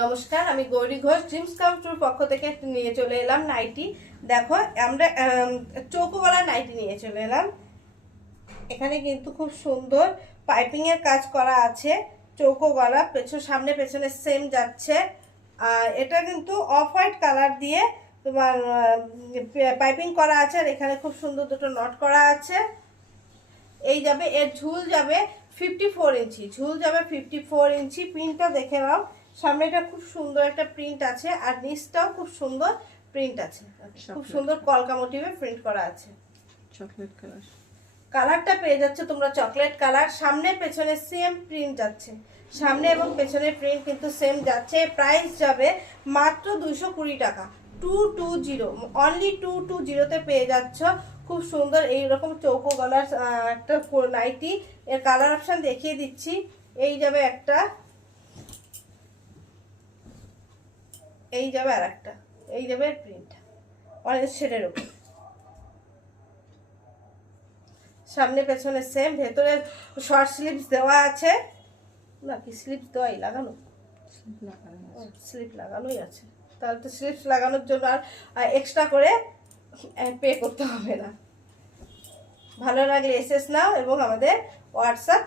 নমস্কার, আমি Gauri Ghosh dreams come ট্রুর পক্ষ থেকে নিয়ে চলে এলাম নাইটি। দেখো, আমরা চৌকো গলার নাইটি নিয়ে চলে এলাম। এখানে কিন্তু খুব সুন্দর পাইপিং এর কাজ করা আছে। চৌকো গলা, সামনে পেছনে সেম যাচ্ছে। আর এটা কিন্তু অফ হোয়াইট কালার দিয়ে তোমার পাইপিং করা আছে। আর এখানে খুব সুন্দর দুটো নট করা আছে। এই যাবে, এর ঝুল যাবে 54 ইঞ্চি, ঝুল যাবে 54 ইঞ্চি। প্রিন্টটা দেখে নাও, সামনেটা খুব সুন্দর একটা প্রিন্ট আছে আর নিচটাও খুব সুন্দর প্রিন্ট আছে। খুব সুন্দর কলকা মোটিভে প্রিন্ট করা আছে। চকলেট কালার, কালারটা পেয়ে যাচ্ছে তোমরা চকলেট কালার। সামনে পেছনে সেম প্রিন্ট যাচ্ছে, সামনে এবং পেছনের প্রিন্ট কিন্তু সেম যাচ্ছে। প্রাইস যাবে মাত্র 220 টাকা, 220, অনলি 220-তে পেয়ে যাচ্ছ। খুব সুন্দর এইরকম চৌকো গলার একটা নাইটি। এর কালার অপশন দেখিয়ে দিচ্ছি। এই যাবে একটা, এই যাবে আর একটা, এই যাবে প্রিন্ট অরেঞ্জ শেডের উপর। সামনে পেছনে সেম, ভেতরে শর্ট স্লিভস দেওয়া আছে। নাকি স্লিভস দেওয়াই লাগানো, স্লিপ লাগানোই আছে। তাহলে তো স্লিভস লাগানোর জন্য আর এক্সট্রা করে পে করতে হবে না। ভালো লাগলে এসএস নাও এবং আমাদের হোয়াটসঅ্যাপ